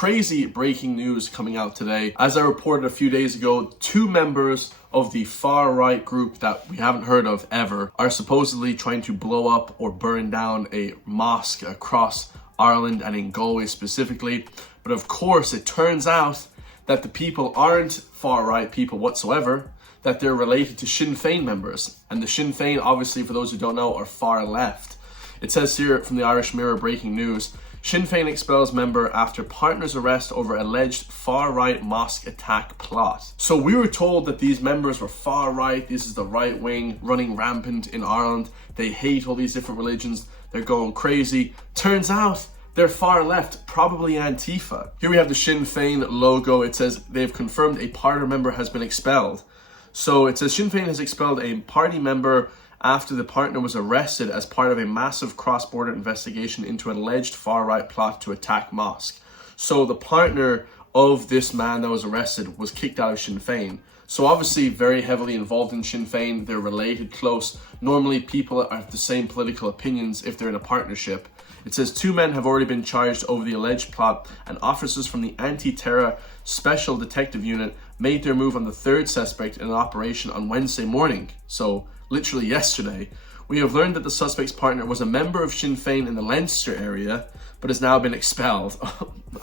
crazy breaking news coming out today. As I reported a few days ago, 2 members of the far-right group that we haven't heard of ever are supposedly trying to blow up or burn down a mosque across Ireland and in Galway specifically. But of course, it turns out that the people aren't far-right people whatsoever, that they're related to Sinn Féin members. And the Sinn Féin, obviously, for those who don't know, are far left. It says here from the Irish Mirror breaking news, Sinn Féin expels member after partner's arrest over alleged far-right mosque attack plot. So we were told that these members were far-right, this is the right wing running rampant in Ireland, they hate all these different religions, they're going crazy. Turns out they're far left, probably Antifa. Here we have the Sinn Féin logo. It says they've confirmed a partner member has been expelled. So it says Sinn Féin has expelled a party member after the partner was arrested as part of a massive cross-border investigation into an alleged far-right plot to attack mosque. So the partner of this man that was arrested was kicked out of Sinn Féin. So obviously very heavily involved in Sinn Féin, they're related close. Normally people have the same political opinions if they're in a partnership. It says 2 men have already been charged over the alleged plot, and officers from the Anti-Terror Special Detective Unit made their move on the 3rd suspect in an operation on Wednesday morning. So literally yesterday. We have learned that the suspect's partner was a member of Sinn Féin in the Leinster area, but has now been expelled.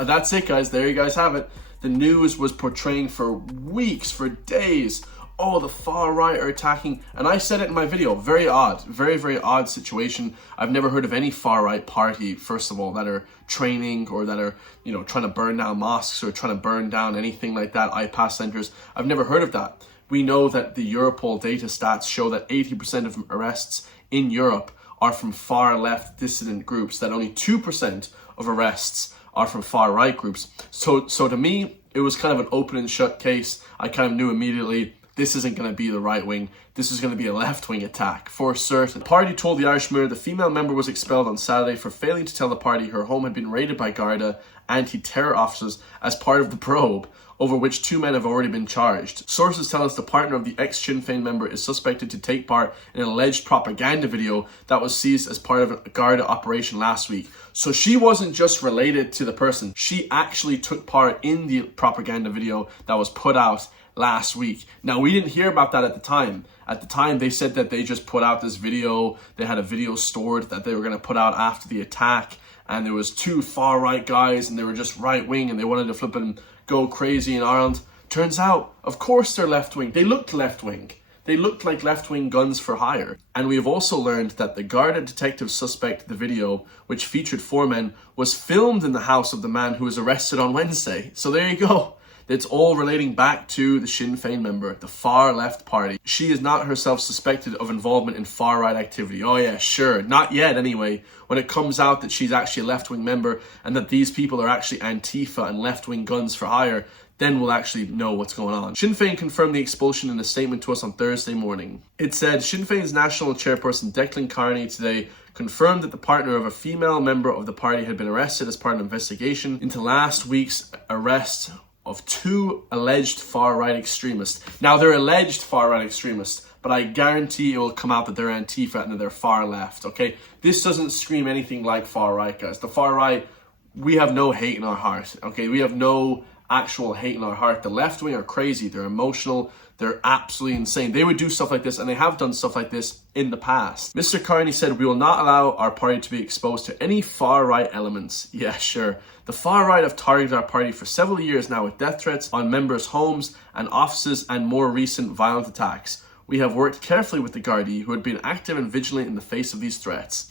That's it, guys. There you guys have it. The news was portraying for weeks, for days, oh, the far right are attacking. And I said it in my video, very odd, very, very odd situation. I've never heard of any far right party, first of all, that are training or that are, trying to burn down mosques or trying to burn down anything like that, Ipas centers. I've never heard of that. We know that the Europol data stats show that 80% of arrests in Europe are from far left dissident groups, that only 2% of arrests are from far right groups. So to me, it was kind of an open and shut case. I kind of knew immediately this isn't going to be the right wing. This is going to be a left wing attack for certain. The party told the Irish Mirror the female member was expelled on Saturday for failing to tell the party her home had been raided by Garda anti-terror officers as part of the probe, over which 2 men have already been charged. Sources tell us the partner of the ex-Sinn Féin member is suspected to take part in an alleged propaganda video that was seized as part of a Garda operation last week. So she wasn't just related to the person, she actually took part in the propaganda video that was put out last week. Now, we didn't hear about that at the time. At the time, they said that they just put out this video. They had a video stored that they were going to put out after the attack. And there was 2 far-right guys and they were just right-wing and they wanted to flip and go crazy in Ireland. Turns out, of course they're left-wing. They looked left-wing. They looked like left-wing guns for hire. And we have also learned that the Garda detective suspect, the video, which featured 4 men, was filmed in the house of the man who was arrested on Wednesday. So there you go. It's all relating back to the Sinn Féin member, the far left party. She is not herself suspected of involvement in far right activity. Oh yeah, sure. Not yet anyway. When it comes out that she's actually a left wing member and that these people are actually Antifa and left wing guns for hire, then we'll actually know what's going on. Sinn Féin confirmed the expulsion in a statement to us on Thursday morning. It said, Sinn Féin's national chairperson Declan Carney today confirmed that the partner of a female member of the party had been arrested as part of an investigation into last week's arrest of 2 alleged far-right extremists. Now, they're alleged far-right extremists, but I guarantee it will come out that they're Antifa and that they're far left, okay? This doesn't scream anything like far-right, guys. The far-right, we have no hate in our heart, okay? We have no actual hate in our heart. The left-wing are crazy. They're emotional. They're absolutely insane. They would do stuff like this, and they have done stuff like this in the past. Mr. Carney said, we will not allow our party to be exposed to any far-right elements. Yeah, sure. The far-right have targeted our party for several years now with death threats on members' homes and offices and more recent violent attacks. We have worked carefully with the Gardaí, who had been active and vigilant in the face of these threats.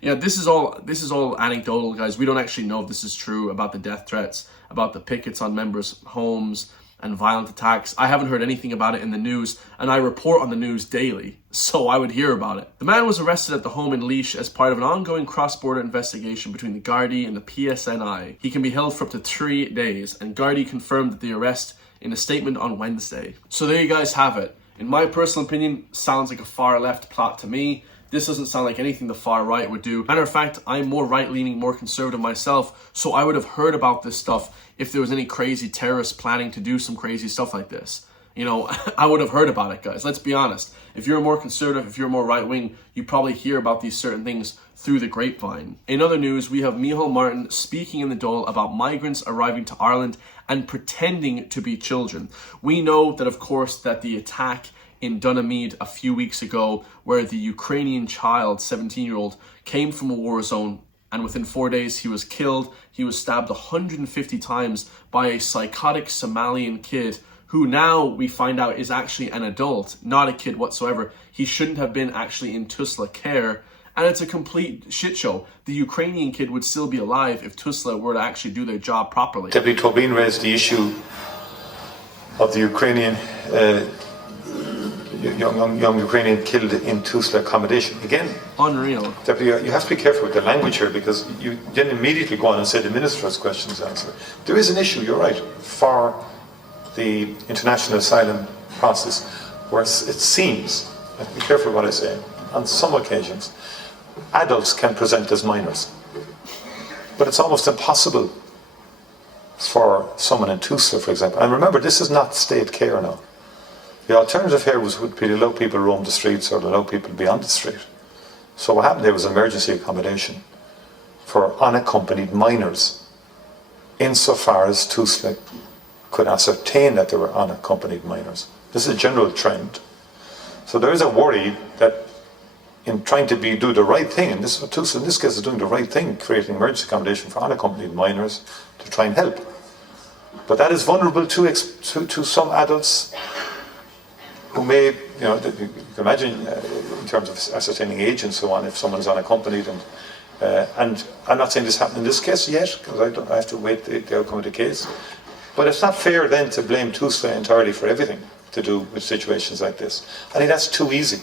Yeah, this is all anecdotal, guys. We don't actually know if this is true about the death threats, about the pickets on members' homes, and violent attacks. I haven't heard anything about it in the news, and I report on the news daily, so I would hear about it. The man was arrested at the home in Laois as part of an ongoing cross-border investigation between the Gardaí and the PSNI. He can be held for up to 3 days, and Gardaí confirmed the arrest in a statement on Wednesday. So there you guys have it. In my personal opinion, sounds like a far-left plot to me. This doesn't sound like anything the far right would do. Matter of fact, I'm more right-leaning, more conservative myself, so I would have heard about this stuff if there was any crazy terrorists planning to do some crazy stuff like this. you know, I would have heard about it, guys. Let's be honest. If you're more conservative, if you're more right-wing, you probably hear about these certain things through the grapevine. In other news, we have Micheál Martin speaking in the Dáil about migrants arriving to Ireland and pretending to be children. We know that, of course, that the attack in Donamead a few weeks ago, where the Ukrainian child, 17-year-old, came from a war zone, and within 4 days he was killed. He was stabbed 150 times by a psychotic Somalian kid who now we find out is actually an adult, not a kid whatsoever. He shouldn't have been actually in Tusla care. And it's a complete shit show. The Ukrainian kid would still be alive if Tusla were to actually do their job properly. Deputy Tobin raised the issue of the Ukrainian young Ukrainian killed in Tusla accommodation. Again, unreal. Deputy, you have to be careful with the language here, because you didn't immediately go on and say the minister has questions to answer. There is an issue, you're right, for the international asylum process, where it seems, I have to be careful what I say, on some occasions, adults can present as minors. But it's almost impossible for someone in Tusla, for example. And remember, this is not state care now. The alternative here would be to allow people to roam the streets or to allow people to be on the street. So what happened there was emergency accommodation for unaccompanied minors, insofar as Tusla could ascertain that they were unaccompanied minors. This is a general trend. So there is a worry that in trying to do the right thing, and this is what Tusla in this case is doing the right thing, creating emergency accommodation for unaccompanied minors to try and help. But that is vulnerable to some adults who may, you know, you can imagine in terms of ascertaining age and so on, if someone's unaccompanied. And I'm not saying this happened in this case yet, because I have to wait the outcome of the case. But it's not fair then to blame Tusla entirely for everything to do with situations like this. I think that's too easy.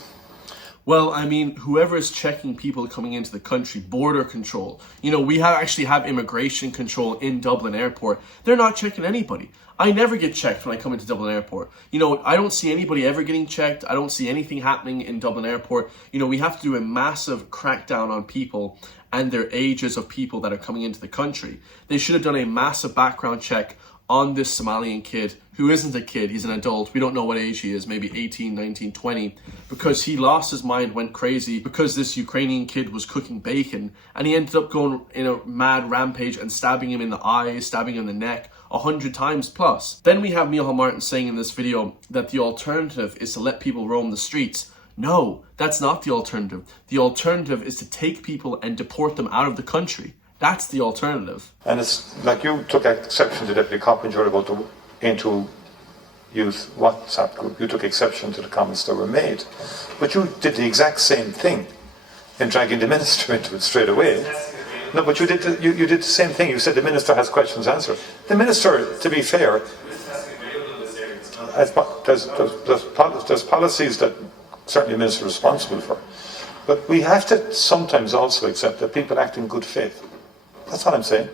Well, I mean, whoever is checking people coming into the country, border control, you know, we actually have immigration control in Dublin Airport. They're not checking anybody. I never get checked when I come into Dublin Airport. You know, I don't see anybody ever getting checked. I don't see anything happening in Dublin Airport. You know, we have to do a massive crackdown on people and their ages of people that are coming into the country. They should have done a massive background check on this Somalian kid, who isn't a kid, he's an adult. We don't know what age he is, maybe 18, 19, 20, because he lost his mind, went crazy, because this Ukrainian kid was cooking bacon, and he ended up going in a mad rampage and stabbing him in the eye, stabbing him in the neck, 100 times plus. Then we have Micheál Martin saying in this video that the alternative is to let people roam the streets. No, that's not the alternative. The alternative is to take people and deport them out of the country. That's the alternative. And it's like you took exception to Deputy Coppinger about the Into Youth WhatsApp group. You took exception to the comments that were made. But you did the exact same thing in dragging the minister into it straight away. No, but you did the same thing. You said the minister has questions answered. The minister, to be fair, there's policies that certainly the minister is responsible for. But we have to sometimes also accept that people act in good faith. That's what I'm saying.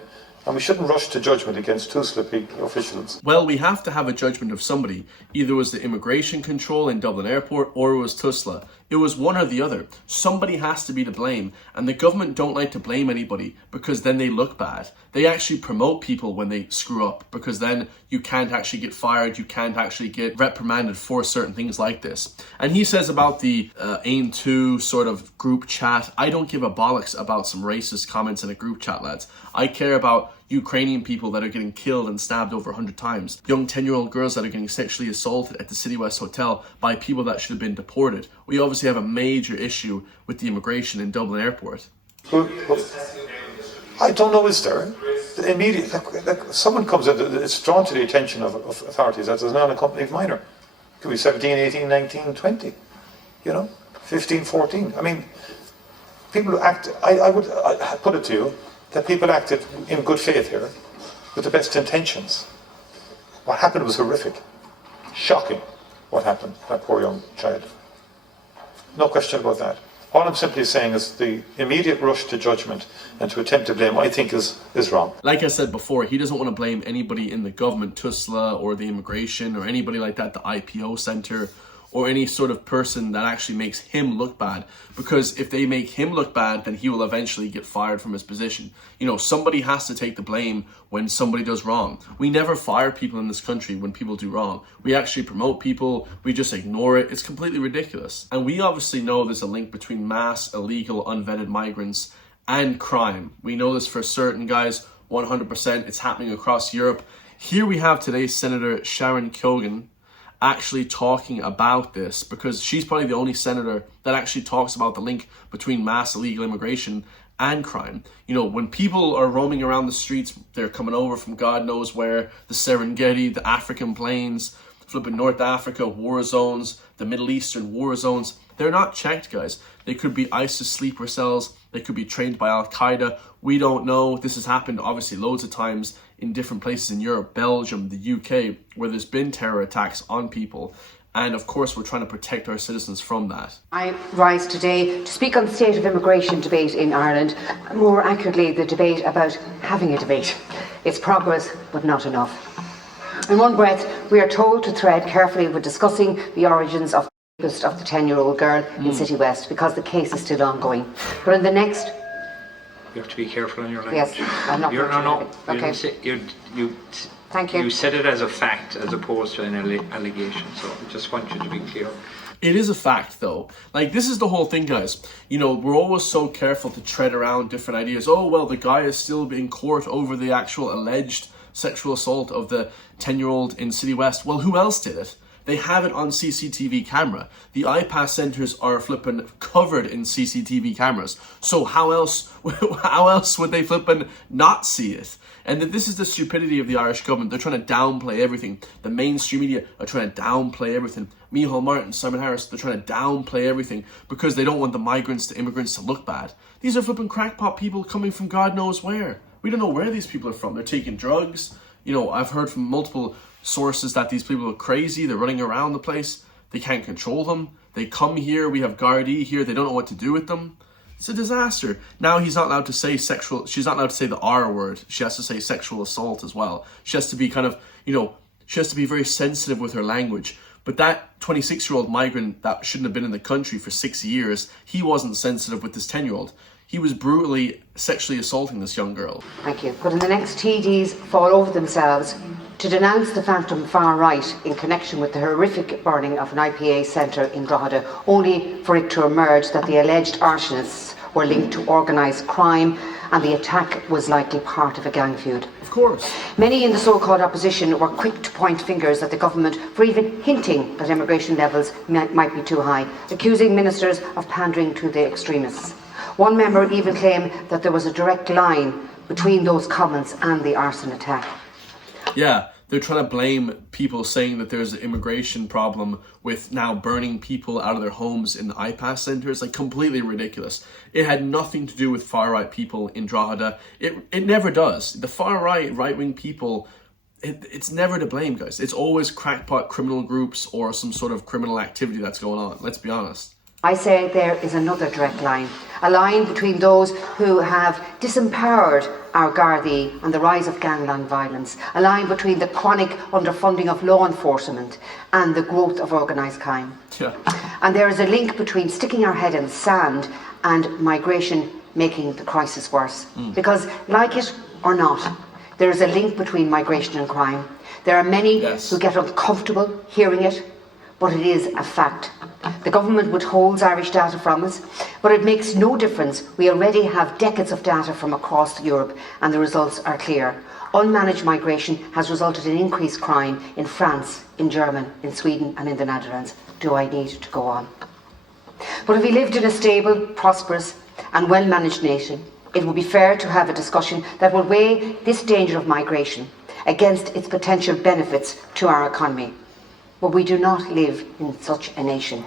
And we shouldn't rush to judgment against Tusla officials. Well, we have to have a judgment of somebody. Either it was the immigration control in Dublin Airport or it was Tusla. It was one or the other. Somebody has to be to blame. And the government don't like to blame anybody because then they look bad. They actually promote people when they screw up, because then you can't actually get fired. You can't actually get reprimanded for certain things like this. And he says about the AIM 2 sort of group chat, I don't give a bollocks about some racist comments in a group chat, lads. I care about Ukrainian people that are getting killed and stabbed over 100 times. Young 10-year-old girls that are getting sexually assaulted at the City West Hotel by people that should have been deported. We obviously have a major issue with the immigration in Dublin Airport. I don't know, is there? Immediately, someone comes in, it's drawn to the attention of authorities that there's an unaccompanied minor. It could be 17, 18, 19, 20, you know, 15, 14. I mean, people act, I would put it to you, that people acted in good faith here, with the best intentions. What happened was horrific. Shocking, what happened, that poor young child. No question about that. All I'm simply saying is the immediate rush to judgment and to attempt to blame, I think, is wrong. Like I said before, he doesn't want to blame anybody in the government, Tusla, or the immigration, or anybody like that, the IPO centre, or any sort of person that actually makes him look bad. Because if they make him look bad, then he will eventually get fired from his position. You know, somebody has to take the blame when somebody does wrong. We never fire people in this country when people do wrong. We actually promote people, we just ignore it. It's completely ridiculous. And we obviously know there's a link between mass, illegal, unvetted migrants and crime. We know this for certain, guys, 100%. It's happening across Europe. Here we have today Senator Sharon Cogan actually talking about this, because she's probably the only senator that actually talks about the link between mass illegal immigration and crime. You know, when people are roaming around the streets, they're coming over from God knows where, the Serengeti, the African plains, flipping North Africa, war zones, the Middle Eastern war zones. They're not checked, guys. They could be ISIS sleeper cells. They could be trained by Al-Qaeda. We don't know. This has happened obviously loads of times in different places in Europe, Belgium, the UK, where there's been terror attacks on people. And of course, we're trying to protect our citizens from that. I rise today to speak on the state of immigration debate in Ireland. More accurately, the debate about having a debate. It's progress, but not enough. In one breath, we are told to tread carefully when discussing the origins of the 10-year-old girl in City West, because the case is still ongoing. But in the next... You have to be careful on your language. Yes, I'm not You're, no, okay. Thank you. You said it as a fact as opposed to an allegation, so I just want you to be clear. It is a fact, though. Like, this is the whole thing, guys. You know, we're always so careful to tread around different ideas. Oh, well, the guy is still in court over the actual alleged sexual assault of the 10-year-old in City West. Well, who else did it? They have it on CCTV camera. The Ipas centres are flipping covered in CCTV cameras. So how else would they flipping not see it? And that this is the stupidity of the Irish government. They're trying to downplay everything. The mainstream media are trying to downplay everything. Micheál Martin, Simon Harris, they're trying to downplay everything because they don't want the migrants, the immigrants to look bad. These are flipping crackpot people coming from God knows where. We don't know where these people are from. They're taking drugs. You know, I've heard from multiple sources that these people are crazy. They're running around the place. They can't control them. They come here. We have Gardaí here. They don't know what to do with them. It's a disaster. Now he's not allowed to say sexual. She's not allowed to say the R word. She has to say sexual assault as well. She has to be kind of, you know, she has to be very sensitive with her language. But that 26-year-old migrant that shouldn't have been in the country for 6 years, he wasn't sensitive with this 10-year-old. He was brutally sexually assaulting this young girl. Thank you. But in the next, TDs fall over themselves to denounce the phantom far right in connection with the horrific burning of an IPA centre in Drogheda, only for it to emerge that the alleged arsonists were linked to organised crime and the attack was likely part of a gang feud. Of course. Many in the so-called opposition were quick to point fingers at the government for even hinting that immigration levels might be too high, accusing ministers of pandering to the extremists. One member even claimed that there was a direct line between those comments and the arson attack. Yeah, they're trying to blame people saying that there's an immigration problem with now burning people out of their homes in the Ipas centres. Like, completely ridiculous. It had nothing to do with far-right people in Drogheda. It never does. The far-right, right-wing people, it's never to blame, guys. It's always crackpot criminal groups or some sort of criminal activity that's going on. Let's be honest. I say there is another direct line, a line between those who have disempowered our Gardaí and the rise of gangland violence, a line between the chronic underfunding of law enforcement and the growth of organised crime. Yeah. And there is a link between sticking our head in the sand and migration making the crisis worse. Because, like it or not, there is a link between migration and crime. There are many who get uncomfortable hearing it, but it is a fact. The government withholds Irish data from us, but it makes no difference. We already have decades of data from across Europe, and the results are clear. Unmanaged migration has resulted in increased crime in France, in Germany, in Sweden and in the Netherlands. Do I need to go on? But if we lived in a stable, prosperous and well-managed nation, it would be fair to have a discussion that will weigh this danger of migration against its potential benefits to our economy. But we do not live in such a nation.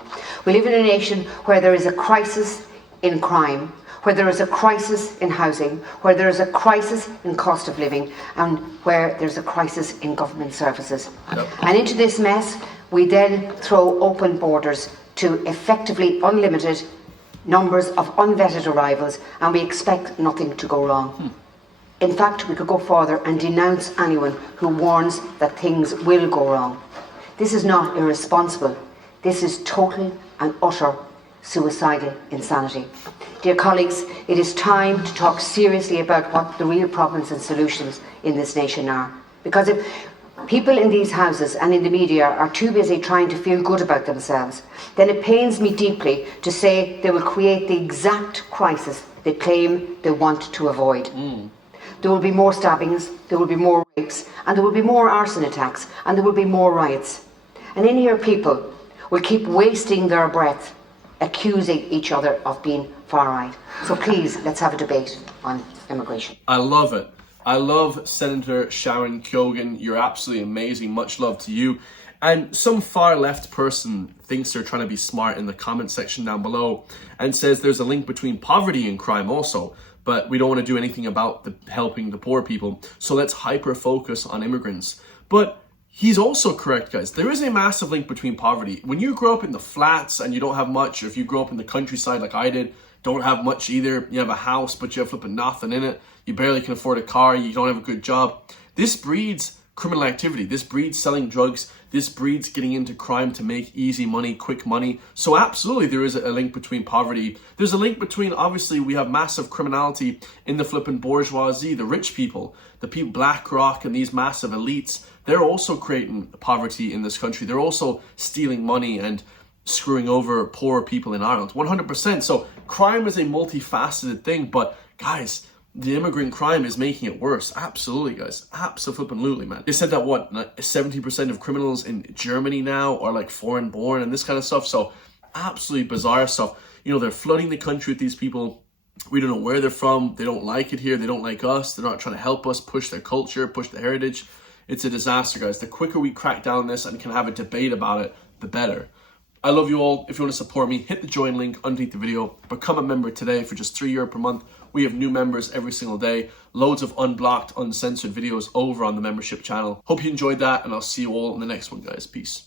We live in a nation where there is a crisis in crime, where there is a crisis in housing, where there is a crisis in cost of living, and where there's a crisis in government services. And into this mess, we then throw open borders to effectively unlimited numbers of unvetted arrivals, and we expect nothing to go wrong. In fact, we could go further and denounce anyone who warns that things will go wrong. This is not irresponsible. This is total and utter suicidal insanity. Dear colleagues, it is time to talk seriously about what the real problems and solutions in this nation are. Because if people in these houses and in the media are too busy trying to feel good about themselves, then it pains me deeply to say they will create the exact crisis they claim they want to avoid. There will be more stabbings, there will be more rapes, and there will be more arson attacks, and there will be more riots. And in here people will keep wasting their breath accusing each other of being far right. So please, let's have a debate on immigration. I love it. I love Senator Sharon Keoghan. You're absolutely amazing. Much love to you. And some far left person thinks they're trying to be smart in the comment section down below and says there's a link between poverty and crime also, but we don't want to do anything about helping the poor people. So let's hyper focus on immigrants. But he's also correct, guys. There is a massive link between poverty. When you grow up in the flats and you don't have much, or if you grow up in the countryside like I did, don't have much either. You have a house, but you have flipping nothing in it. You barely can afford a car. You don't have a good job. This breeds criminal activity. This breeds selling drugs. This breeds getting into crime to make easy money, quick money. So absolutely there is a link between poverty. There's a link between, obviously, we have massive criminality in the flipping bourgeoisie, the rich people, the people, BlackRock and these massive elites. They're also creating poverty in this country. They're also stealing money and screwing over poor people in Ireland, 100%. So crime is a multifaceted thing, but guys, the immigrant crime is making it worse. Absolutely, guys. Absolutely, man. They said that, what, 70% of criminals in Germany now are like foreign born and this kind of stuff. So absolutely bizarre stuff. You know, they're flooding the country with these people. We don't know where they're from. They don't like it here. They don't like us. They're not trying to help us push their culture, push the heritage. It's a disaster, guys. The quicker we crack down on this and can have a debate about it, the better. I love you all. If you want to support me, hit the join link underneath the video. Become a member today for just €3 per month. We have new members every single day. Loads of unblocked, uncensored videos over on the membership channel. Hope you enjoyed that, and I'll see you all in the next one, guys. Peace.